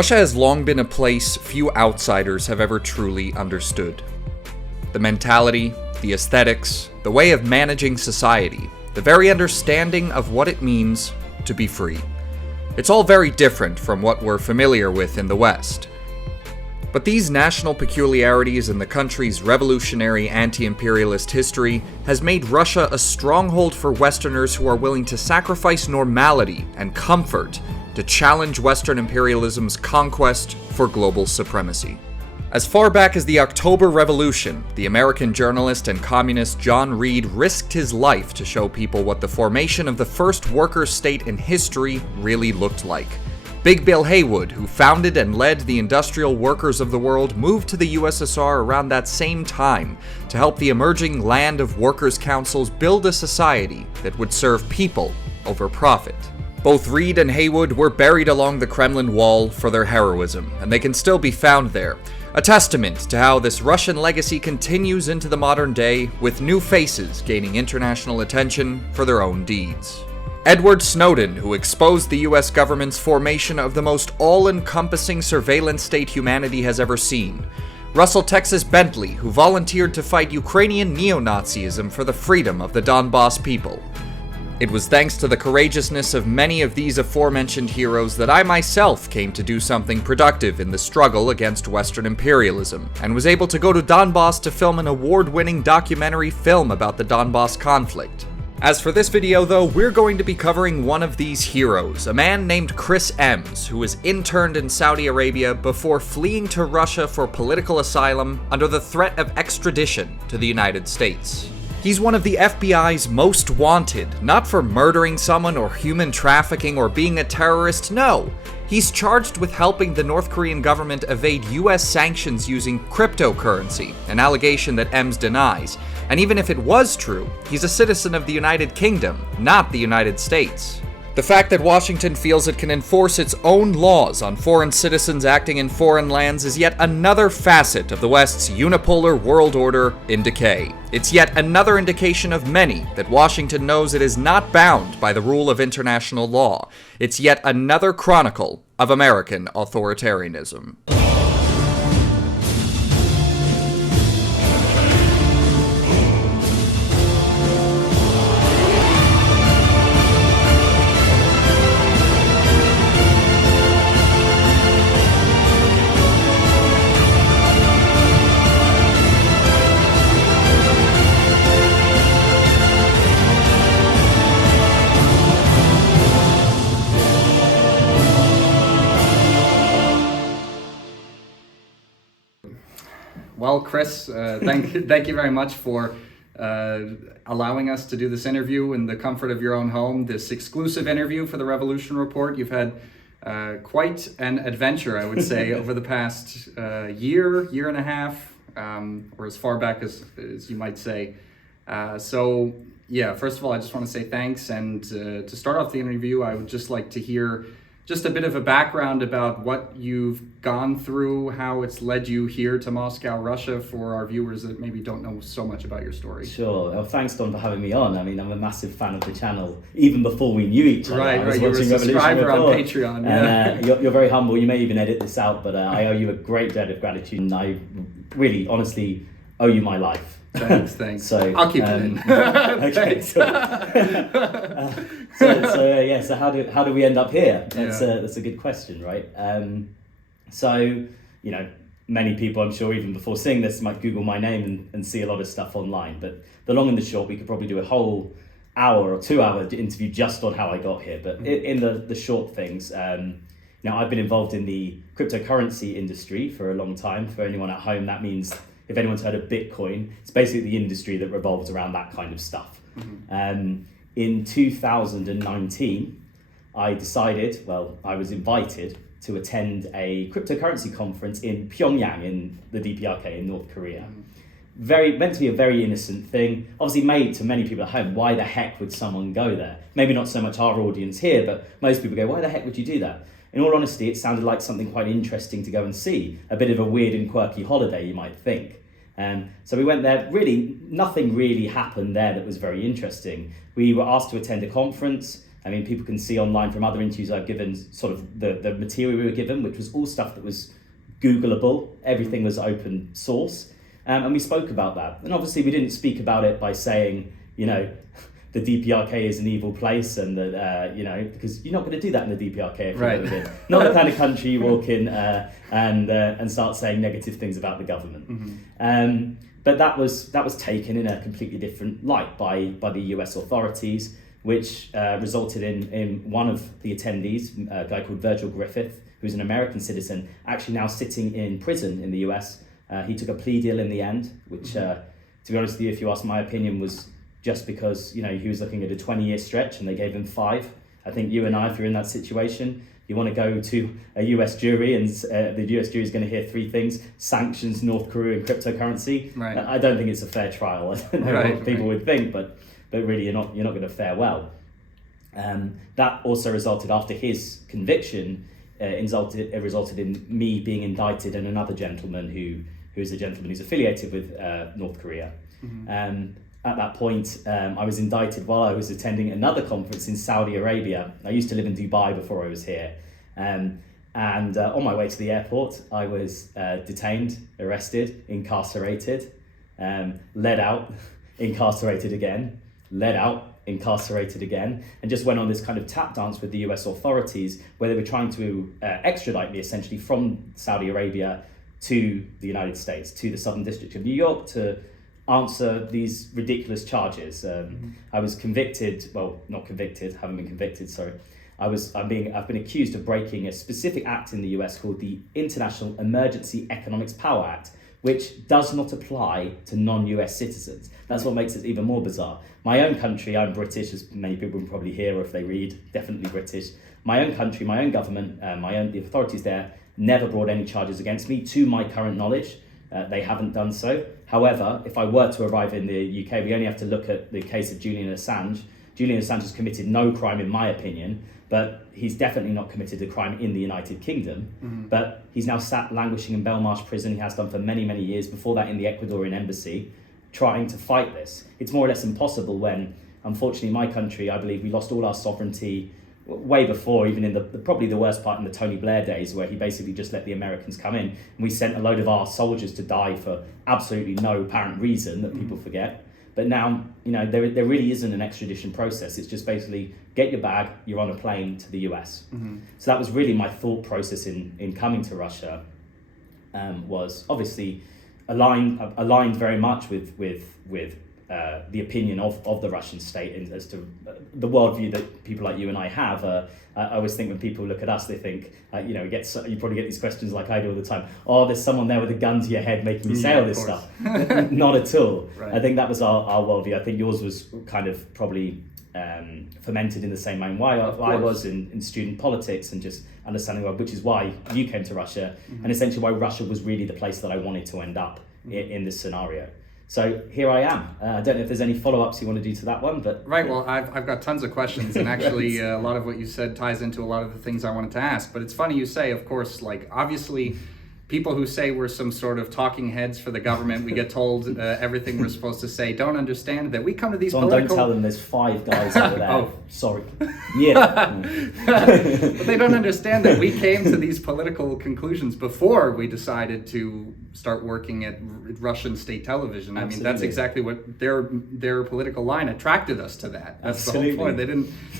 Russia has long been a place few outsiders have ever truly understood. The mentality, the aesthetics, the way of managing society, the very understanding of what it means to be free. It's all very different from what we're familiar with in the West. But these national peculiarities in the country's revolutionary anti-imperialist history has made Russia a stronghold for Westerners who are willing to sacrifice normality and comfort to challenge Western imperialism's conquest for global supremacy. As far back as the October Revolution, the American journalist and communist John Reed risked his life to show people what the formation of the first worker state in history really looked like. Big Bill Haywood, who founded and led the industrial workers of the world, moved to the USSR around that same time to help the emerging land of workers' councils build a society that would serve people over profit. Both Reed and Haywood were buried along the Kremlin wall for their heroism, and they can still be found there. A testament to how this Russian legacy continues into the modern day, with new faces gaining international attention for their own deeds. Edward Snowden, who exposed the US government's formation of the most all-encompassing surveillance state humanity has ever seen. Russell Texas Bentley, who volunteered to fight Ukrainian neo-Nazism for the freedom of the Donbass people. It was thanks to the courageousness of many of these aforementioned heroes that I myself came to do something productive in the struggle against Western imperialism, and was able to go to Donbass to film an award-winning documentary film about the Donbass conflict. As for this video though, we're going to be covering one of these heroes, a man named Chris Emms, who was interned in Saudi Arabia before fleeing to Russia for political asylum under the threat of extradition to the United States. He's one of the FBI's most wanted, not for murdering someone or human trafficking or being a terrorist, no. He's charged with helping the North Korean government evade US sanctions using cryptocurrency, an allegation that Emms denies. And even if it was true, he's a citizen of the United Kingdom, not the United States. The fact that Washington feels it can enforce its own laws on foreign citizens acting in foreign lands is yet another facet of the West's unipolar world order in decay. It's yet another indication of many that Washington knows it is not bound by the rule of international law. It's yet another chronicle of American authoritarianism. Well, Chris, thank you very much for allowing us to do this interview in the comfort of your own home, this exclusive interview for The Revolution Report. You've had quite an adventure, I would say, over the past year and a half, or as far back as you might say. So, yeah, first of all, I just want to say thanks. And to start off the interview, I would just like to hear just a bit of a background about what you've gone through, how it's led you here to Moscow, Russia, for our viewers that maybe don't know so much about your story. Sure. Well, thanks, Don, for having me on. I mean, I'm a massive fan of the channel, even before we knew each other. Right. You were a subscriber on Patreon. And you're very humble. You may even edit this out, but I owe you a great debt of gratitude, and I really, honestly, owe you my life. Thanks. So I'll keep it in. Okay. So how do we end up here? That's a good question, right? So many people, I'm sure, even before seeing this, might Google my name and see a lot of stuff online. But the long and the short, we could probably do a whole hour or 2 hour interview just on how I got here. But in the short things, I've been involved in the cryptocurrency industry for a long time. For anyone at home, that means, if anyone's heard of Bitcoin, it's basically the industry that revolves around that kind of stuff. Mm-hmm. In 2019, I was invited to attend a cryptocurrency conference in Pyongyang in the DPRK in North Korea. Mm-hmm. Meant to be a very innocent thing, obviously made to many people at home. Why the heck would someone go there? Maybe not so much our audience here, but most people go, why the heck would you do that? In all honesty, it sounded like something quite interesting to go and see. A bit of a weird and quirky holiday, you might think. So we went there. Really, nothing really happened there that was very interesting. We were asked to attend a conference. I mean, people can see online from other interviews I've given sort of the material we were given, which was all stuff that was Googleable. Everything was open source. And we spoke about that. And obviously we didn't speak about it by saying, you know, the DPRK is an evil place and that, you know, because you're not going to do that in the DPRK if you've ever been. Not the kind of country you walk in and start saying negative things about the government. But that was taken in a completely different light by the US authorities, which resulted in one of the attendees, a guy called Virgil Griffith, who's an American citizen, actually now sitting in prison in the US. He took a plea deal in the end, which, to be honest with you, if you ask my opinion, was just because, you know, he was looking at a 20-year stretch and they gave him 5. I think you and I, if you're in that situation, you want to go to a US jury and the US jury is going to hear 3 things: sanctions, North Korea, and cryptocurrency. Right. I don't think it's a fair trial. I don't know what people would think, but really you're not going to fare well. That also resulted, after his conviction, it resulted in me being indicted and another gentleman who's a gentleman who's affiliated with North Korea. At that point, I was indicted while I was attending another conference in Saudi Arabia. I used to live in Dubai before I was here. And on my way to the airport, I was detained, arrested, incarcerated, led out, incarcerated again, led out, incarcerated again, and just went on this kind of tap dance with the US authorities where they were trying to extradite me essentially from Saudi Arabia to the United States, to the Southern District of New York, to answer these ridiculous charges. I was convicted, well, not convicted, haven't been convicted, sorry. I've been accused of breaking a specific act in the US called the International Emergency Economics Power Act, which does not apply to non-US citizens. That's what makes it even more bizarre. My own country, I'm British, as many people will probably hear, or if they read, definitely British. My own country, my own government, the authorities there never brought any charges against me, to my current knowledge. They haven't done so. However, if I were to arrive in the UK, we only have to look at the case of Julian Assange. Julian Assange has committed no crime in my opinion, but he's definitely not committed a crime in the United Kingdom. But he's now sat languishing in Belmarsh prison. He has done for many, many years, before that in the Ecuadorian embassy, trying to fight this. It's more or less impossible when, unfortunately, my country, I believe we lost all our sovereignty way before, even in probably the worst part in the Tony Blair days, where he basically just let the Americans come in. And we sent a load of our soldiers to die for absolutely no apparent reason that people forget. But now, you know, there really isn't an extradition process. It's just basically get your bag, you're on a plane to the US. So that was really my thought process in coming to Russia, was obviously aligned very much with the opinion of the Russian state as to the worldview that people like you and I have. I always think when people look at us, they think, you know, you probably get these questions like I do all the time. Oh, there's someone there with a gun to your head making you say all this stuff. Not at all. Right. I think that was our worldview. I think yours was kind of probably fermented in the same way I was in student politics and just understanding, which is why you came to Russia, and essentially why Russia was really the place that I wanted to end up in this scenario. So here I am. I don't know if there's any follow-ups you want to do to that one, but... Right, well, I've got tons of questions, and actually a lot of what you said ties into a lot of the things I wanted to ask. But it's funny you say, of course, like, obviously, people who say we're some sort of talking heads for the government, we get told everything we're supposed to say, don't understand that we come to these political... Don't tell them there's 5 guys over there. Oh. Sorry. Yeah. But they don't understand that we came to these political conclusions before we decided to start working at Russian state television. I mean, that's exactly what their political line attracted us to that. That's the whole point.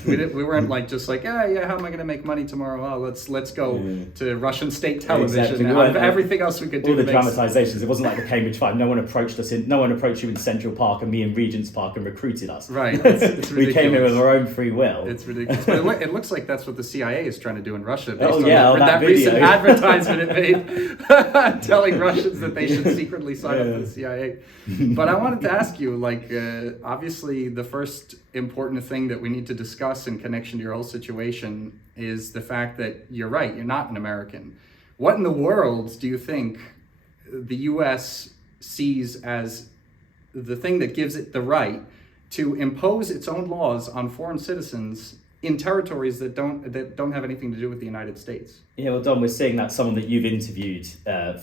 We weren't like just like, how am I going to make money tomorrow? Oh, let's go to Russian state television. Exactly. Everything else we could do. All the dramatizations. It wasn't like the Cambridge Five. No one approached you in Central Park and me in Regent's Park and recruited us. Right. It's we came here with our own free will. It's ridiculous. But it looks like that's what the CIA is trying to do in Russia. Based on that recent advertisement it made, telling Russians that they should secretly sign up for the CIA. But I wanted to ask you, like, obviously the first important thing that we need to discuss in connection to your whole situation is the fact that you're right, you're not an American. What in the world do you think the U.S. sees as the thing that gives it the right to impose its own laws on foreign citizens in territories that don't have anything to do with the United States? Yeah, well, Don, we're seeing that someone that you've interviewed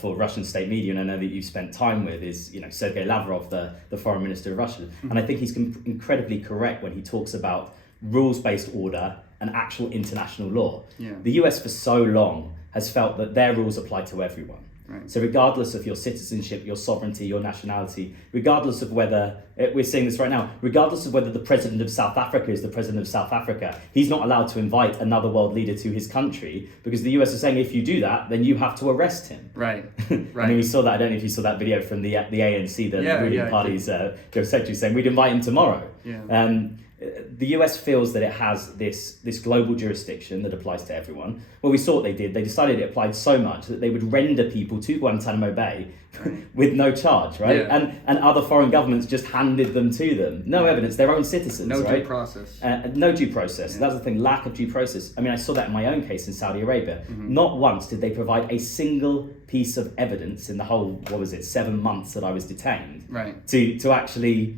for Russian state media, and I know that you've spent time with, is Sergei Lavrov, the foreign minister of Russia. And I think he's incredibly correct when he talks about rules-based order and actual international law. Yeah. The US for so long has felt that their rules apply to everyone. Right. So regardless of your citizenship, your sovereignty, your nationality, regardless of whether, we're seeing this right now, regardless of whether the president of South Africa is the president of South Africa, he's not allowed to invite another world leader to his country because the US is saying if you do that, then you have to arrest him. Right. I mean, we saw that, I don't know if you saw that video from the ANC, the ruling party's secretary saying we'd invite him tomorrow. Yeah. The US feels that it has this global jurisdiction that applies to everyone. Well, we saw what they did. They decided it applied so much that they would render people to Guantanamo Bay with no charge, right? Yeah. And other foreign governments just handed them to them. No evidence, their own citizens, No right? due process. No due process. Yeah. That's the thing, lack of due process. I mean, I saw that in my own case in Saudi Arabia. Not once did they provide a single piece of evidence in the whole, 7 months that I was detained, Right. to actually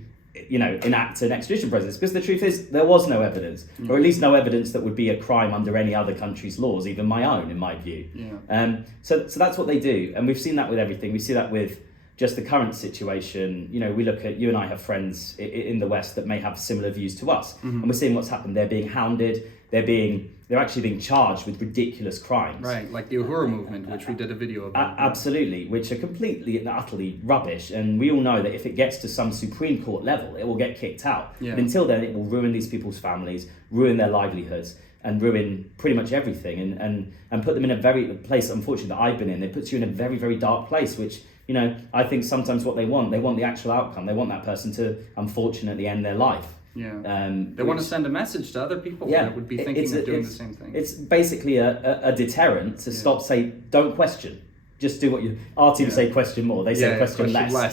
enact an extradition process, because the truth is there was no evidence, or at least no evidence that would be a crime under any other country's laws, even my own, in my view. Yeah. So that's what they do, and we've seen that with everything. We see that with just the current situation. We look at, you and I have friends in the West that may have similar views to us, and we're seeing what's happened. They're being hounded. They're actually being charged with ridiculous crimes. Right, like the Uhuru movement, which we did a video about. Absolutely, which are completely and utterly rubbish. And we all know that if it gets to some Supreme Court level, it will get kicked out. Yeah. But until then, it will ruin these people's families, ruin their livelihoods, and ruin pretty much everything. And put them in a place, unfortunately, that I've been in. It puts you in a very, very dark place, which, I think sometimes what they want the actual outcome. They want that person to, unfortunately, end their life. Yeah. They want to send a message to other people that would be thinking of doing the same thing. It's basically a deterrent to stop, don't question. Just do what our team say question more. They say question less. I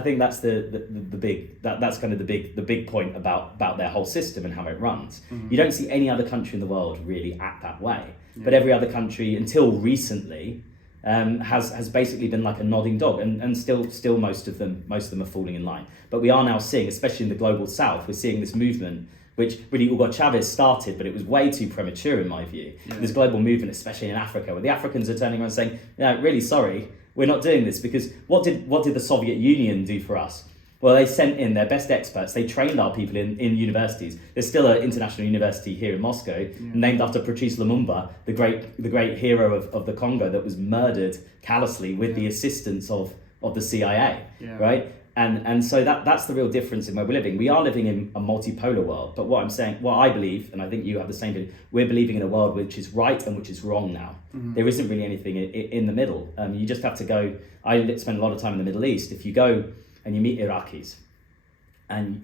think that's the big that's kind of the big point about their whole system and how it runs. You don't see any other country in the world really act that way. But every other country until recently has basically been like a nodding dog, and still most of them are falling in line. But we are now seeing, especially in the global south, we're seeing this movement which really Hugo Chavez started, but it was way too premature in my view. This global movement, especially in Africa, where the Africans are turning around saying, really sorry, we're not doing this, because what did the Soviet Union do for us? Well, they sent in their best experts. They trained our people in universities. There's still an international university here in Moscow, named after Patrice Lumumba, the great hero of the Congo that was murdered callously with the assistance of the CIA, right? And so that's the real difference in where we're living. We are living in a multipolar world, but what I believe, and I think you have the same thing, we're believing in a world which is right and which is wrong now. There isn't really anything in the middle. You just have to go. I spend a lot of time in the Middle East. If you go and you meet Iraqis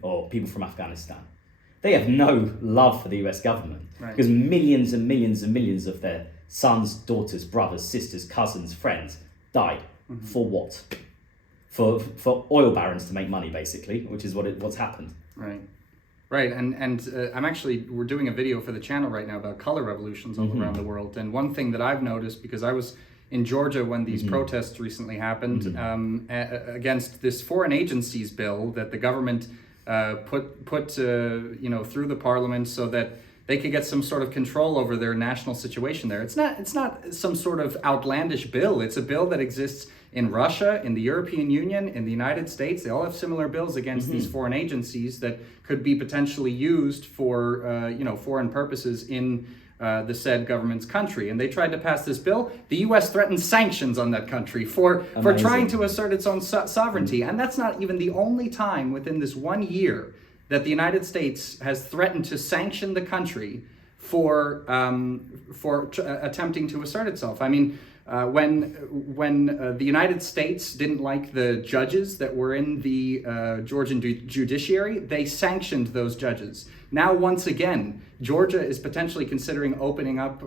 or people from Afghanistan, they have no love for the US government, because millions and millions and millions of their sons, daughters, brothers, sisters, cousins, friends died. For what? For oil barons to make money, basically, which is what's happened. Right, and we're doing a video for the channel right now about color revolutions all around the world. And one thing that I've noticed, because I was in Georgia when these protests recently happened against this foreign agencies bill that the government put through the parliament so that they could get some sort of control over their national situation there. It's not some sort of outlandish bill. It's a bill that exists in Russia, in the European Union, in the United States. They all have similar bills against these foreign agencies that could be potentially used for foreign purposes in the said government's country. And they tried to pass this bill. The U.S. threatened sanctions on that country for trying to assert its own sovereignty. And that's not even the only time within this 1 year that the United States has threatened to sanction the country for attempting to assert itself. I mean, when the United States didn't like the judges that were in the Georgian judiciary, they sanctioned those judges. Now, once again, Georgia is potentially considering opening up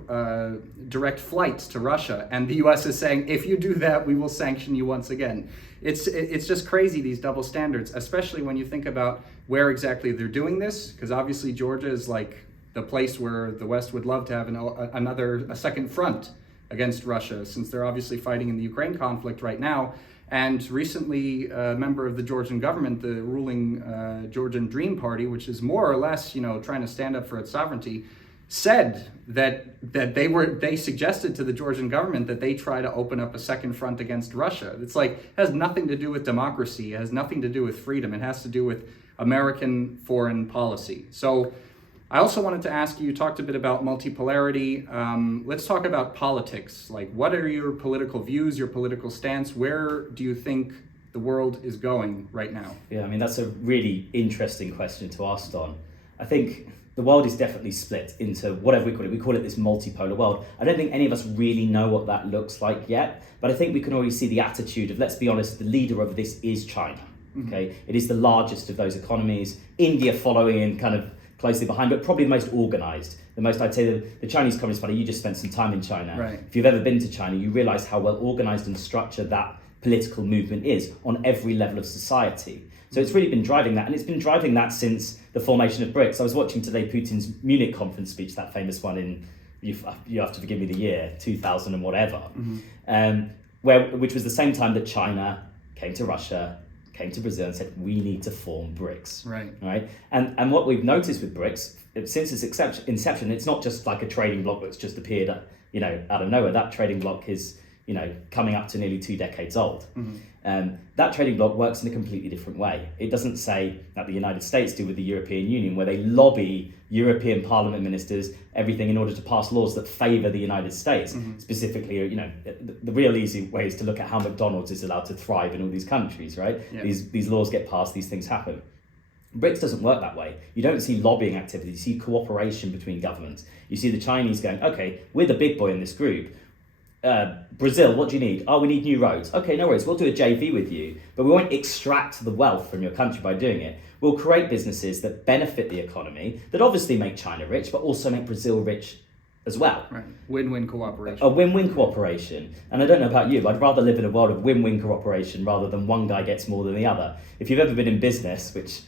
direct flights to Russia, and the U.S. is saying, if you do that, we will sanction you once again. It's just crazy, these double standards, especially when you think about where exactly they're doing this, because obviously Georgia is like the place where the West would love to have a second front against Russia, since they're obviously fighting in the Ukraine conflict right now. And recently, a member of the Georgian government, the ruling Georgian Dream Party, which is more or less, trying to stand up for its sovereignty, said that they suggested to the Georgian government that they try to open up a second front against Russia. It's like, it has nothing to do with democracy. It has nothing to do with freedom. It has to do with American foreign policy. So I also wanted to ask you, you talked a bit about multipolarity. Let's talk about politics. Like, what are your political views, your political stance? Where do you think the world is going right now? Yeah, I mean, that's a really interesting question to ask, Don. I think the world is definitely split into whatever we call it. We call it this multipolar world. I don't think any of us really know what that looks like yet, but I think we can already see the attitude of, let's be honest, the leader of this is China. Okay, it is the largest of those economies. India following in kind of closely behind, but probably the most organized. The most, I'd say, the Chinese Communist Party. You just spent some time in China. Right. If you've ever been to China, you realize how well organized and structured that political movement is on every level of society. So it's really been driving that, and it's been driving that since the formation of BRICS. I was watching today Putin's Munich conference speech, that famous one in, you have to forgive me the year, 2000 and whatever, which was the same time that China came to Russia, came to Brazil and said, we need to form BRICS. Right? And what we've noticed with BRICS, since its inception, it's not just like a trading bloc that's just appeared out of nowhere. That trading bloc is coming up to nearly 2 decades old. That trading bloc works in a completely different way. It doesn't say that the United States do with the European Union, where they lobby European Parliament ministers, everything in order to pass laws that favour the United States. Specifically, the real easy way is to look at how McDonald's is allowed to thrive in all these countries, right? Yeah. These laws get passed, these things happen. BRICS doesn't work that way. You don't see lobbying activity, you see cooperation between governments. You see the Chinese going, okay, we're the big boy in this group. Brazil, what do you need? Oh, we need new roads. Okay, no worries, we'll do a JV with you, but we won't extract the wealth from your country by doing it. We'll create businesses that benefit the economy, that obviously make China rich, but also make Brazil rich as well. Right. Win-win cooperation. A win-win cooperation. And I don't know about you, but I'd rather live in a world of win-win cooperation rather than one guy gets more than the other. If you've ever been in business, which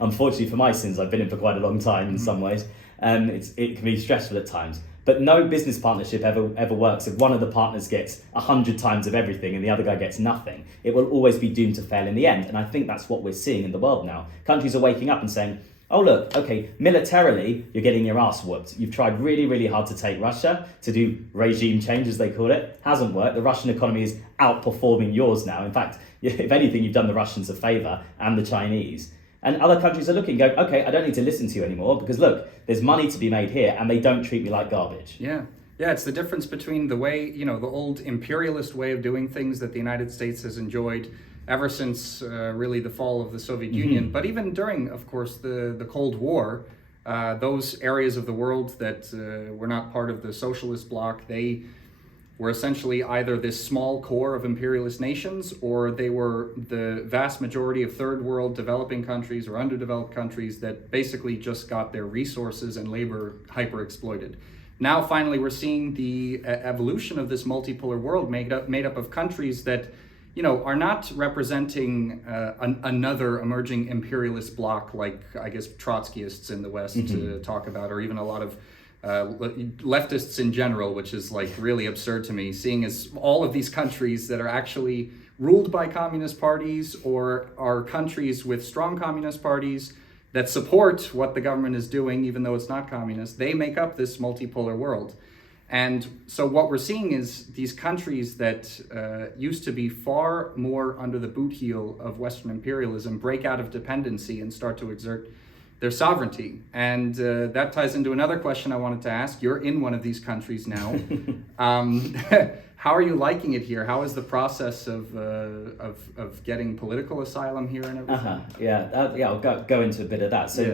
unfortunately for my sins, I've been in for quite a long time in some ways, it can be stressful at times. But no business partnership ever works if one of the partners gets 100 times of everything and the other guy gets nothing. It will always be doomed to fail in the end. And I think that's what we're seeing in the world now. Countries are waking up and saying, oh, look, okay, militarily, you're getting your ass whooped. You've tried really, really hard to take Russia, to do regime change, as they call it. Hasn't worked. The Russian economy is outperforming yours now. In fact, if anything, you've done the Russians a favor and the Chinese. And other countries are looking, going, okay, I don't need to listen to you anymore because look, there's money to be made here and they don't treat me like garbage. Yeah, it's the difference between the way, the old imperialist way of doing things that the United States has enjoyed ever since really the fall of the Soviet Union, but even during, of course, the Cold War, those areas of the world that were not part of the socialist bloc, they were essentially either this small core of imperialist nations, or they were the vast majority of third world developing countries or underdeveloped countries that basically just got their resources and labor hyper exploited. Now, finally, we're seeing the evolution of this multipolar world made up of countries that, are not representing another emerging imperialist bloc like, I guess, Trotskyists in the West to talk about, or even a lot of leftists in general, which is like really absurd to me, seeing as all of these countries that are actually ruled by communist parties or are countries with strong communist parties that support what the government is doing, even though it's not communist, they make up this multipolar world. And so what we're seeing is these countries that used to be far more under the boot heel of Western imperialism break out of dependency and start to exert their sovereignty. And that ties into another question I wanted to ask. You're in one of these countries now. How are you liking it here? How is the process of getting political asylum here and everything? I'll go into a bit of that. So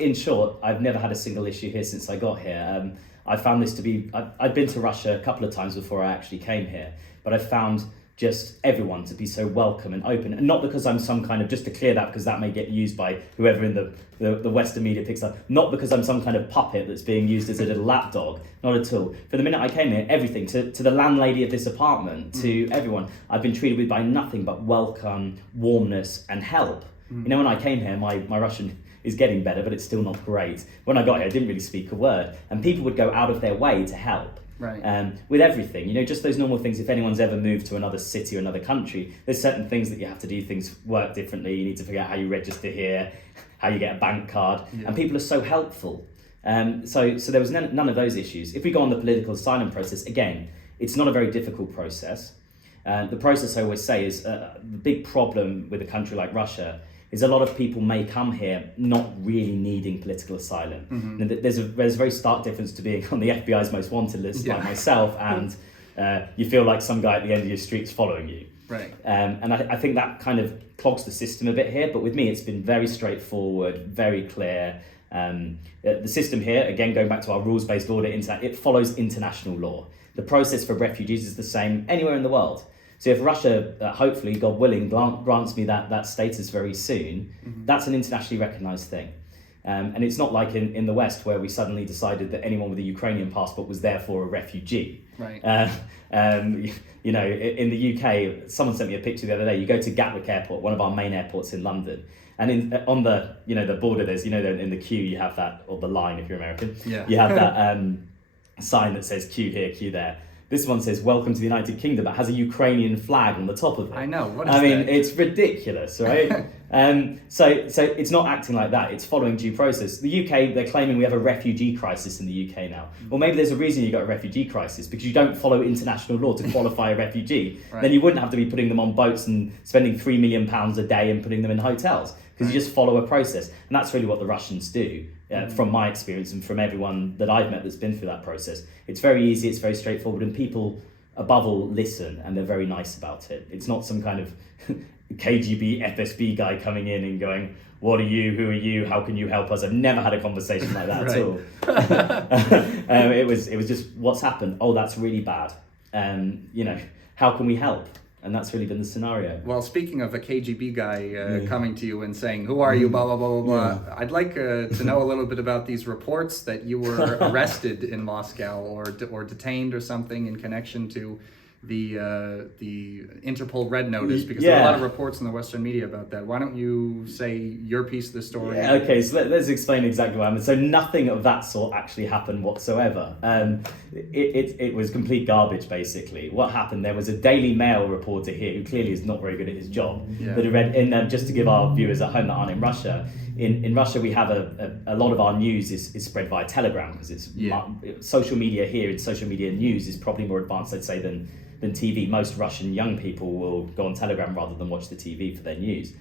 in short, I've never had a single issue here since I got here. I found this to be, I'd been to Russia a couple of times before I actually came here, but I found just everyone to be so welcome and open, and not because I'm some kind of, just to clear that because that may get used by whoever in the Western media picks up, not because I'm some kind of puppet that's being used as a little lapdog, not at all. For the minute I came here, everything, to the landlady of this apartment, to everyone, I've been treated with by nothing but welcome, warmness and help. When I came here, my Russian is getting better, but it's still not great. When I got here, I didn't really speak a word, and people would go out of their way to help. Right. With everything, just those normal things. If anyone's ever moved to another city or another country, there's certain things that you have to do. Things work differently. You need to figure out how you register here, how you get a bank card, and people are so helpful. So there was none of those issues. If we go on the political asylum process, again, it's not a very difficult process. The process, I always say, is the big problem with a country like Russia is a lot of people may come here not really needing political asylum. And there's a very stark difference to being on the FBI's most wanted list, like myself, and you feel like some guy at the end of your street's following you. Right. And I think that kind of clogs the system a bit here, but with me it's been very straightforward, very clear. The system here, again, going back to our rules-based order, it follows international law. The process for refugees is the same anywhere in the world. So if Russia, hopefully, God willing, grants me that status very soon, that's an internationally recognised thing. And it's not like in the West where we suddenly decided that anyone with a Ukrainian passport was therefore a refugee. Right. You know, in the UK, someone sent me a picture the other day. You go to Gatwick Airport, one of our main airports in London, and on the the border, there's in the queue you have that, or the line if you're American, you have that sign that says queue here, queue there. This one says "Welcome to the United Kingdom," but has a Ukrainian flag on the top of it. I know. What is I mean, that? it's ridiculous, right? So it's not acting like that. It's following due process. The UK, they're claiming we have a refugee crisis in the UK now. Well, maybe there's a reason you got a refugee crisis, because you don't follow international law to qualify a refugee. Right. Then you wouldn't have to be putting them on boats and spending £3 million a day and putting them in hotels, because you just follow a process. And that's really what the Russians do, from my experience and from everyone that I've met that's been through that process. It's very easy, it's very straightforward, and people, above all, listen, and they're very nice about it. It's not some kind of KGB, FSB guy coming in and going, "What are you? Who are you? How can you help us?" I've never had a conversation like that at all. It was just, "What's happened? Oh, that's really bad. How can we help?" And that's really been the scenario. Well, speaking of a KGB guy coming to you and saying, "Who are you?" Blah blah blah blah blah. I'd like to know a little bit about these reports that you were arrested in Moscow or detained or something in connection to the Interpol Red Notice, because there are a lot of reports in the Western media about that. Why don't you say your piece of the story? Yeah, okay, so let's explain exactly what happened. So nothing of that sort actually happened whatsoever. It was complete garbage, basically. What happened, there was a Daily Mail reporter here who clearly is not very good at his job, that had read, just to give our viewers at home that aren't in Russia, in Russia we have a lot of our news is spread via Telegram, because it's social media here, and social media news is probably more advanced, I'd say, than TV. Most Russian young people will go on Telegram rather than watch the TV for their news.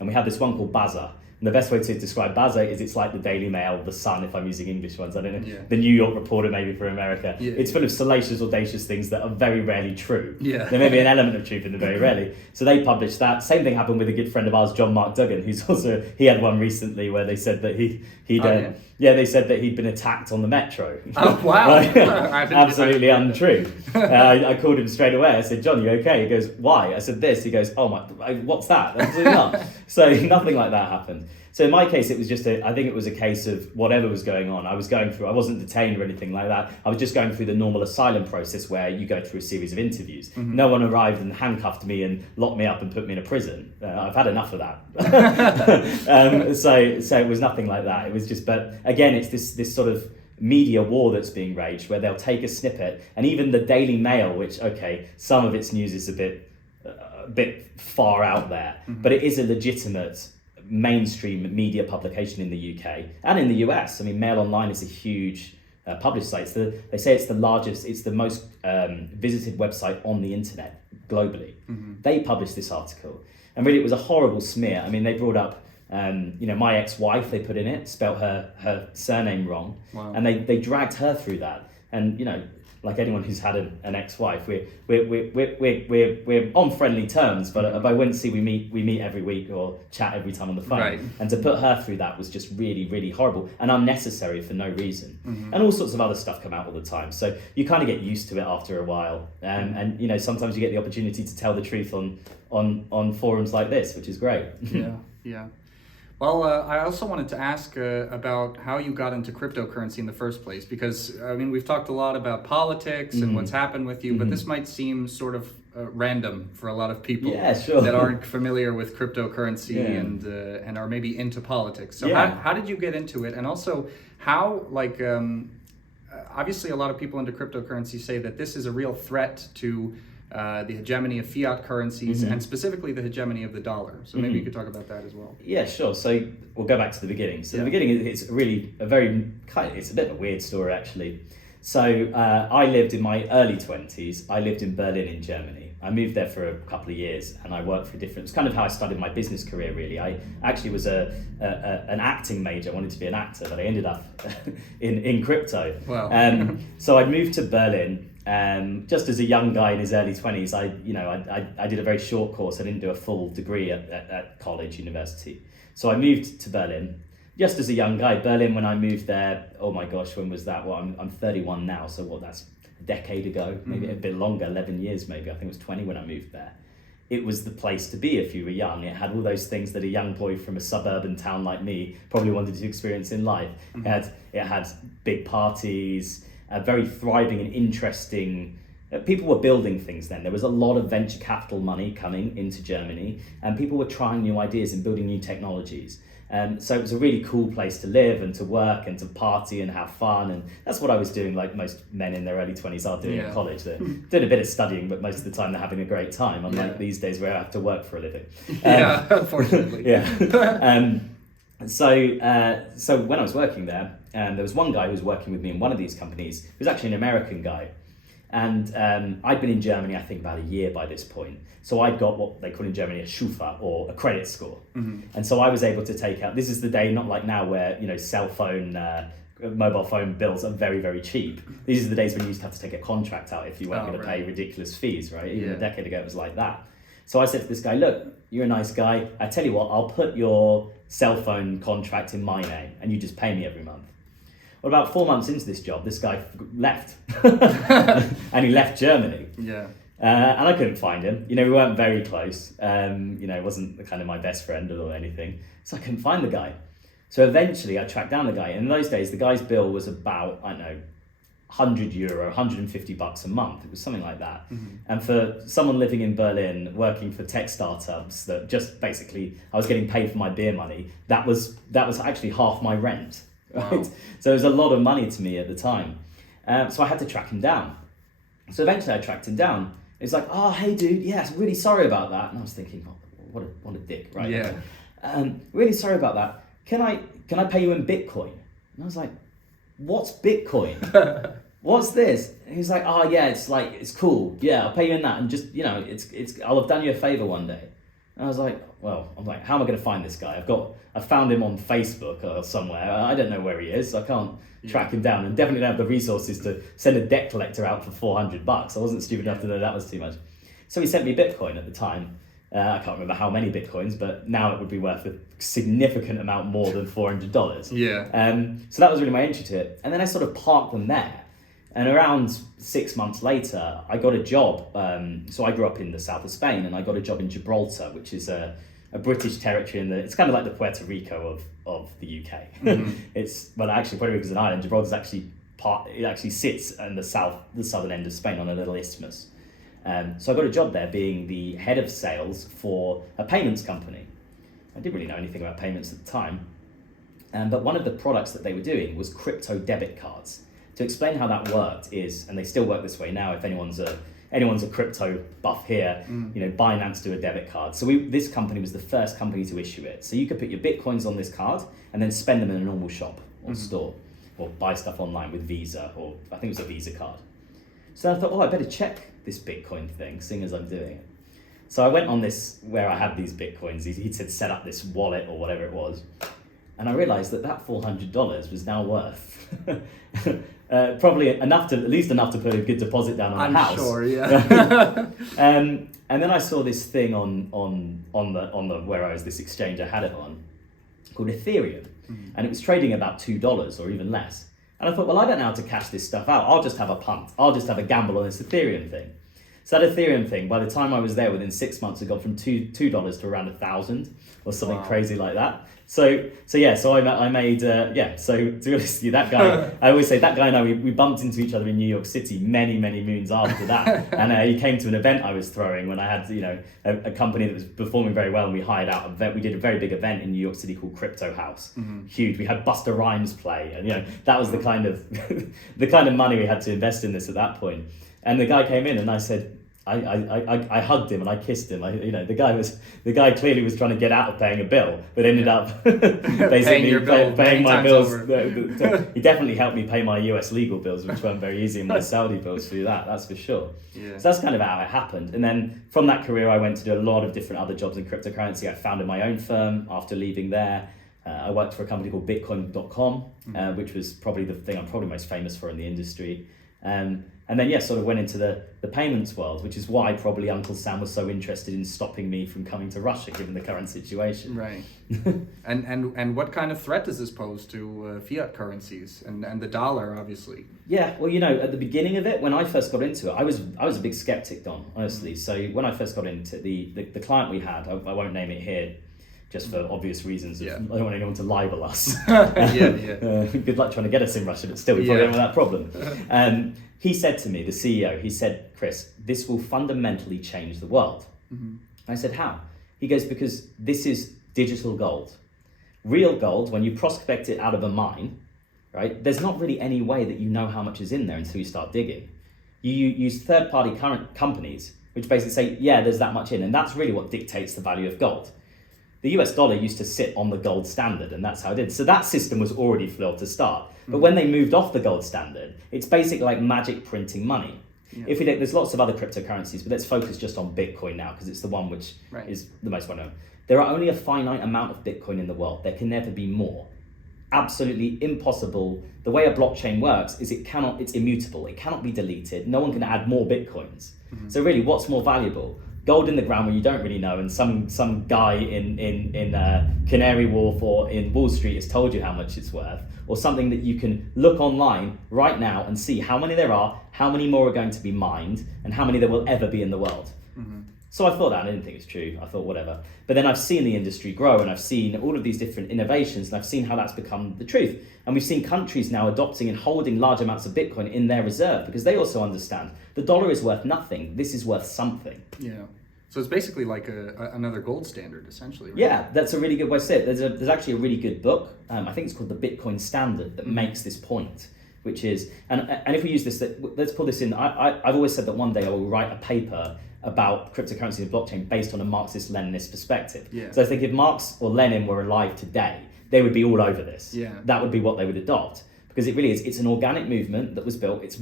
And we have this one called Baza. And the best way to describe Baza is it's like the Daily Mail, the Sun, if I'm using English ones, I don't know, the New York Reporter maybe for America. It's full of salacious, audacious things that are very rarely true. There may be an element of truth in them, very rarely. So they published that. Same thing happened with a good friend of ours, John Mark Duggan, who's also, he had one recently where they said that they said that he'd been attacked on the metro. Oh, wow. Absolutely untrue. I called him straight away. I said, "John, you okay?" He goes, "Why?" I said, "This." He goes, "Oh my, what's that?" Absolutely not. So nothing like that happened. So in my case, it was just I think it was a case of whatever was going on. I wasn't detained or anything like that. I was just going through the normal asylum process where you go through a series of interviews. No one arrived and handcuffed me and locked me up and put me in a prison. I've had enough of that. So it was nothing like that. It was just, but again, it's this sort of media war that's being raged, where they'll take a snippet, and even the Daily Mail, which, okay, some of its news is a bit far out there, but it is a legitimate mainstream media publication in the UK and in the US. I mean, Mail Online is a huge published site. They say it's the largest, it's the most visited website on the internet globally. They published this article, and really it was a horrible smear. I mean, they brought up my ex-wife, they put in it, spelt her surname wrong. Wow. And they dragged her through that. And like anyone who's had an ex-wife, we're on friendly terms, but I wouldn't see we meet every week or chat every time on the phone. Right. And to put her through that was just really, really horrible and unnecessary for no reason. And all sorts of other stuff come out all the time, so you kind of get used to it after a while. And sometimes you get the opportunity to tell the truth on forums like this, which is great. Yeah. Well, I also wanted to ask about how you got into cryptocurrency in the first place, because, I mean, we've talked a lot about politics and what's happened with you, but this might seem sort of random for a lot of people that aren't familiar with cryptocurrency and are maybe into politics. So how did you get into it? And also, how, obviously a lot of people into cryptocurrency say that this is a real threat to the hegemony of fiat currencies and specifically the hegemony of the dollar. So maybe you could talk about that as well. Yeah, sure. So we'll go back to the beginning. So the beginning, it's really it's a bit of a weird story, actually. So I lived in my early 20s, I lived in Berlin in Germany. I moved there for a couple of years and I worked for different, it's kind of how I started my business career really. I actually was an acting major, I wanted to be an actor, but I ended up in crypto. Wow. So I moved to Berlin just as a young guy in his early 20s. I did a very short course, I didn't do a full degree at college, university. So I moved to Berlin. Just as a young guy, Berlin, when I moved there, oh my gosh, when was that? Well, I'm 31 now, so that's a decade ago, maybe a bit longer, 11 years maybe. I think it was 20 when I moved there. It was the place to be if you were young. It had all those things that a young boy from a suburban town like me probably wanted to experience in life. It had big parties, very thriving and interesting. People were building things then. There was a lot of venture capital money coming into Germany, and people were trying new ideas and building new technologies. So it was a really cool place to live and to work and to party and have fun, and that's what I was doing, like most men in their early 20s are doing at college. They're doing a bit of studying, but most of the time they're having a great time, unlike these days where I have to work for a living. Unfortunately. So when I was working there, there was one guy who was working with me in one of these companies. He was actually an American guy. And I'd been in Germany, I think, about a year by this point. So I'd got what they call in Germany a Schufa, or a credit score. And so I was able to take out, this is the day, not like now where, cell phone, mobile phone bills are very, very cheap. These are the days when you used to have to take a contract out if you weren't going to pay ridiculous fees, right? Even a decade ago, it was like that. So I said to this guy, look, you're a nice guy. I tell you what, I'll put your cell phone contract in my name and you just pay me every month. Well, about 4 months into this job, this guy left. And he left Germany. And I couldn't find him. We weren't very close. He wasn't the kind of my best friend or anything. So I couldn't find the guy. So eventually I tracked down the guy. And in those days, the guy's bill was about, I don't know, €100, $150 a month. It was something like that. And for someone living in Berlin, working for tech startups that just basically, I was getting paid for my beer money, that was actually half my rent. Right? Wow. So it was a lot of money to me at the time. So I had to track him down. So eventually I tracked him down. It's like, oh, hey dude, yes, really sorry about that. And I was thinking, oh, what a dick, right? Yeah. Really sorry about that. Can I pay you in Bitcoin? And I was like, what's Bitcoin? What's this? And he's like, oh yeah, it's cool. Yeah, I'll pay you in that, and just I'll have done you a favor one day. And I was like, how am I going to find this guy? I found him on Facebook or somewhere. I don't know where he is. So I can't track him down, and definitely don't have the resources to send a debt collector out for $400. I wasn't stupid enough to know that was too much. So he sent me Bitcoin at the time. I can't remember how many Bitcoins, but now it would be worth a significant amount more than $400. So that was really my entry to it. And then I sort of parked them there. And around 6 months later, I got a job. So I grew up in the south of Spain, and I got a job in Gibraltar, which is a British territory it's kind of like the Puerto Rico of the UK. Actually Puerto Rico is an island. Gibraltar is actually sits in the southern end of Spain on a little isthmus. So I got a job there being the head of sales for a payments company. I didn't really know anything about payments at the time. But one of the products that they were doing was crypto debit cards. To explain how that worked is, and they still work this way now, if anyone's a crypto buff here, Binance do a debit card. So this company was the first company to issue it. So you could put your Bitcoins on this card and then spend them in a normal shop or store, or buy stuff online with Visa, or I think it was a Visa card. So I thought, I better check this Bitcoin thing, seeing as I'm doing it. So I went on this, where I had these Bitcoins, he said set up this wallet or whatever it was. And I realized that $400 was now worth probably at least enough to put a good deposit down on a house. I'm sure, yeah. And then I saw this thing on the where I was, this exchange I had it on, called Ethereum, and it was trading about $2 or even less. And I thought, well, I don't know how to cash this stuff out. I'll just have a punt. I'll just have a gamble on this Ethereum thing. So that Ethereum thing, by the time I was there, within 6 months, it got from $2 to around 1,000 or something crazy like that. So I made, so to be honest with you, that guy, I always say that guy and I, we bumped into each other in New York City many, many moons after that. And he came to an event I was throwing when I had, a company that was performing very well, and we hired out an event. We did a very big event in New York City called Crypto House. Huge. We had Busta Rhymes play, and that was the kind of money we had to invest in this at that point. And the guy came in and I said, I hugged him and I kissed him. The guy clearly was trying to get out of paying a bill, but ended up basically paying my bills. He definitely helped me pay my US legal bills, which weren't very easy, and my Saudi bills through that's for sure. Yeah. So that's kind of how it happened. And then from that career, I went to do a lot of different other jobs in cryptocurrency. I founded my own firm after leaving there. I worked for a company called Bitcoin.com, which was probably the thing I'm probably most famous for in the industry. And then, sort of went into the payments world, which is why probably Uncle Sam was so interested in stopping me from coming to Russia, given the current situation. Right. and what kind of threat does this pose to fiat currencies and the dollar, obviously? Yeah, well, at the beginning of it, when I first got into it, I was a big skeptic, Don, honestly. So when I first got into the client we had, I won't name it here, just for obvious reasons. I don't want anyone to libel us. Good luck trying to get us in Russia, but still, we probably have that problem. He said to me, the CEO, he said, Chris, this will fundamentally change the world. Mm-hmm. I said, how? He goes, because this is digital gold. Real gold, when you prospect it out of a mine, right, there's not really any way that you know how much is in there until you start digging. You use third-party current companies, which basically say, there's that much in, and that's really what dictates the value of gold. The US dollar used to sit on the gold standard, and that's how it did. So that system was already flawed to start. But when they moved off the gold standard, it's basically like magic printing money. Yeah. There's lots of other cryptocurrencies, but let's focus just on Bitcoin now, because it's the one which is the most well known. There are only a finite amount of Bitcoin in the world. There can never be more. Absolutely impossible. The way a blockchain works is it's immutable. It cannot be deleted. No one can add more Bitcoins. Mm-hmm. So really, what's more valuable? Gold in the ground where you don't really know, and some guy in Canary Wharf or in Wall Street has told you how much it's worth, or something that you can look online right now and see how many there are, how many more are going to be mined, and how many there will ever be in the world. Mm-hmm. So I thought that, I didn't think it's true. I thought whatever. But then I've seen the industry grow, and I've seen all of these different innovations, and I've seen how that's become the truth. And we've seen countries now adopting and holding large amounts of Bitcoin in their reserve, because they also understand the dollar is worth nothing. This is worth something. Yeah. So it's basically like another gold standard, essentially, right? Yeah, that's a really good way to say it. There's actually a really good book, I think it's called The Bitcoin Standard, that makes this point, which is, and if we use this, let's pull this in. I've always said that one day I will write a paper about cryptocurrency and blockchain based on a Marxist-Leninist perspective. Yeah. So I think if Marx or Lenin were alive today, they would be all over this. Yeah. That would be what they would adopt. Because it really is, it's an organic movement that was built. It's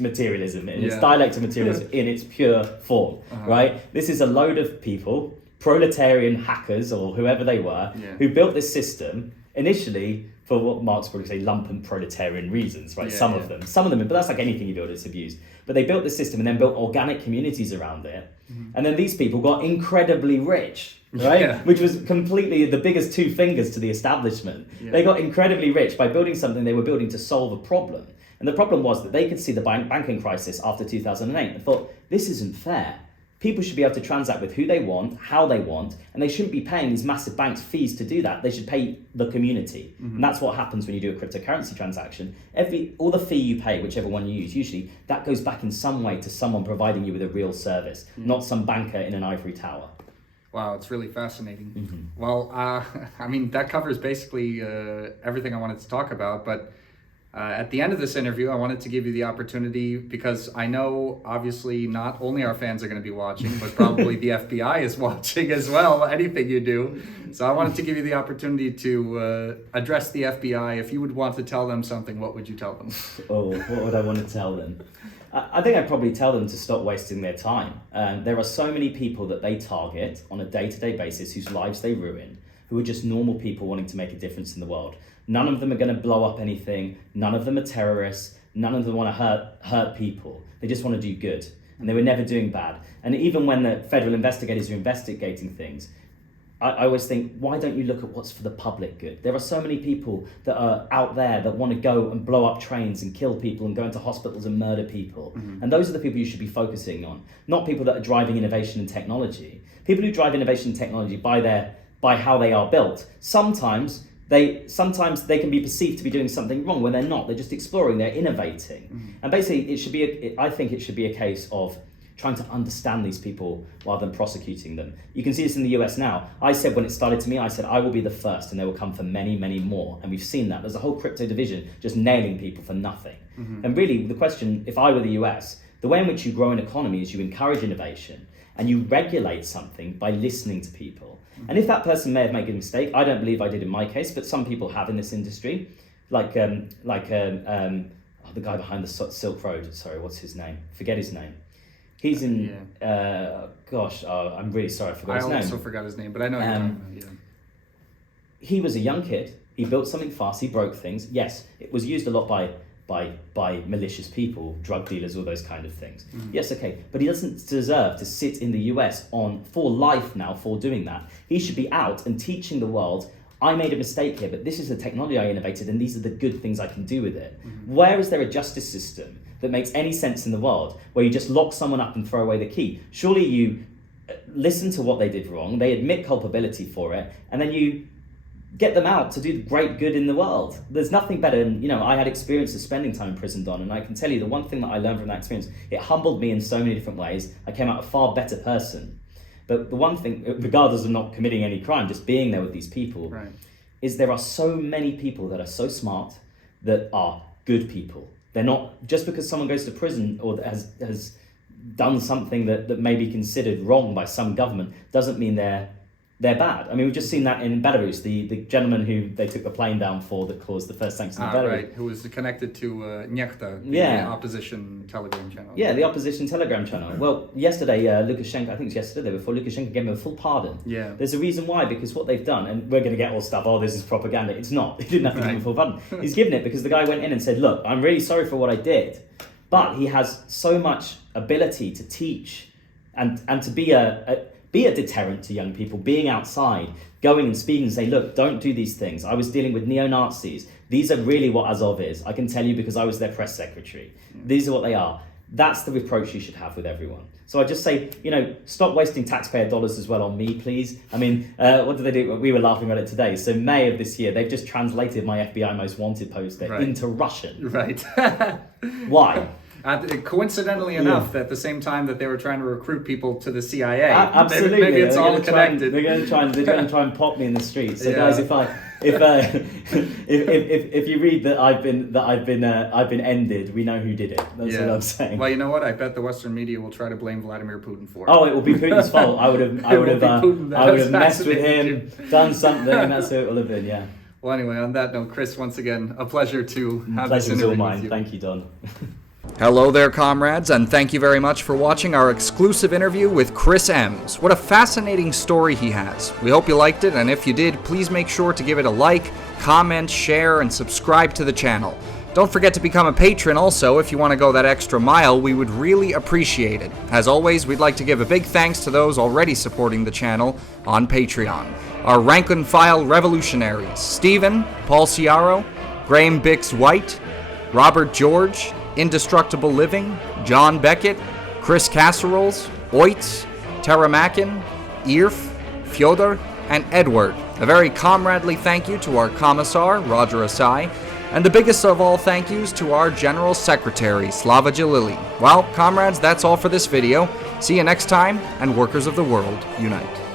materialism, and it's dialectic materialism in its pure form, right? This is a load of people, proletarian hackers or whoever they were, who built this system initially for what Marx would say lumpen proletarian reasons, right? Some of them, but that's like anything you build, it's abused. But they built this system and then built organic communities around it. Mm-hmm. And then these people got incredibly rich, right? Which was completely the biggest two fingers to the establishment. Yeah. They got incredibly rich by building something they were building to solve a problem. And the problem was that they could see the banking crisis after 2008 and thought, this isn't fair. People should be able to transact with who they want, how they want, and they shouldn't be paying these massive banks fees to do that. They should pay the community. Mm-hmm. And that's what happens when you do a cryptocurrency transaction. All the fee you pay, whichever one you use, usually that goes back in some way to someone providing you with a real service, not some banker in an ivory tower. Wow, it's really fascinating. Mm-hmm. Well, I mean, that covers basically everything I wanted to talk about, but at the end of this interview, I wanted to give you the opportunity, because I know obviously not only our fans are going to be watching, but probably the FBI is watching as well, anything you do. So I wanted to give you the opportunity to address the FBI. If you would want to tell them something, what would you tell them? Oh, what would I want to tell them? I think I'd probably tell them to stop wasting their time. There are so many people that they target on a day-to-day basis whose lives they ruin, who are just normal people wanting to make a difference in the world. None of them are going to blow up anything. None of them are terrorists. None of them want to hurt people. They just want to do good. And they were never doing bad. And even when the federal investigators are investigating things, I always think, why don't you look at what's for the public good? There are so many people that are out there that want to go and blow up trains and kill people and go into hospitals and murder people. Mm-hmm. And those are the people you should be focusing on, not people that are driving innovation and technology. People who drive innovation and technology by how they are built. Sometimes they can be perceived to be doing something wrong when they're not. They're just exploring, they're innovating. Mm-hmm. And basically I think it should be a case of trying to understand these people rather than prosecuting them. You can see this in the US now. I said when it started to me, I said I will be the first and they will come for many, many more. And we've seen that. There's a whole crypto division just nailing people for nothing. Mm-hmm. And really the question, if I were the US, The way in which you grow an economy is you encourage innovation and you regulate something by listening to people. And if that person may have made a mistake, I don't believe I did in my case, but some people have in this industry, the guy behind the Silk Road. Sorry, what's his name? Forget his name. He's in. I'm really sorry, I forgot his name. I also forgot his name, but I know you're talking about. Yeah. He was a young kid. He built something fast. He broke things. Yes, it was used a lot by malicious people, drug dealers, all those kind of things. Yes, okay, but he doesn't deserve to sit in the US for life now for doing that. He should be out and teaching the world, I made a mistake here, but this is the technology I innovated and these are the good things I can do with it. Where is there a justice system that makes any sense in the world where you just lock someone up and throw away the key? Surely you listen to what they did wrong, they admit culpability for it, and then you get them out to do great good in the world. There's nothing better, and I had experience of spending time in prison, Don, and I can tell you the one thing that I learned from that experience, it humbled me in so many different ways. I came out a far better person. But the one thing, regardless of not committing any crime, just being there with these people, right, is there are so many people that are so smart that are good people. They're not, just because someone goes to prison or has done something that may be considered wrong by some government, doesn't mean they're bad. I mean, we've just seen that in Belarus, the gentleman who they took the plane down for that caused the first sanctions in Belarus. Right, who was connected to Nechta, the opposition Telegram channel. Yeah, the opposition Telegram channel. Well, yesterday, Lukashenko, I think it was yesterday before, Lukashenko gave him a full pardon. Yeah. There's a reason why, because what they've done, and we're going to get all stuff, this is propaganda. It's not. He didn't have to give him a full pardon. He's given it because the guy went in and said, look, I'm really sorry for what I did, but he has so much ability to teach and to be a deterrent to young people, being outside, going and speaking and say, look, don't do these things. I was dealing with neo-Nazis. These are really what Azov is. I can tell you because I was their press secretary. These are what they are. That's the reproach you should have with everyone. So I just say, stop wasting taxpayer dollars as well on me, please. I mean, what did they do? We were laughing about it today. So May of this year, they've just translated my FBI Most Wanted poster into Russian. Right. Why? Coincidentally enough, at the same time that they were trying to recruit people to the CIA. Absolutely, maybe it's all connected. They're going to try and pop me in the streets. So guys, if you read that I've been ended, we know who did it. That's what I'm saying. Well, you know what? I bet the Western media will try to blame Vladimir Putin for it. Oh, it will be Putin's fault. I would have messed with him, done something, and that's who it will have been. Yeah. Well, anyway, on that note, Chris, once again, a pleasure to have this interview all mine. with you. Thank you, Don. Hello there, comrades, and thank you very much for watching our exclusive interview with Chris Emms. What a fascinating story he has. We hope you liked it, and if you did, please make sure to give it a like, comment, share, and subscribe to the channel. Don't forget to become a patron also if you want to go that extra mile. We would really appreciate it. As always, we'd like to give a big thanks to those already supporting the channel on Patreon. Our rank and file revolutionaries: Stephen, Paul Ciaro, Graham Bix White, Robert George, Indestructible Living, John Beckett, Chris Casseroles, Oitz, Tara Mackin, Irf, Fyodor, and Edward. A very comradely thank you to our commissar, Roger Asai, and the biggest of all thank yous to our General Secretary, Slava Jalili. Well, comrades, that's all for this video. See you next time, and workers of the world, unite.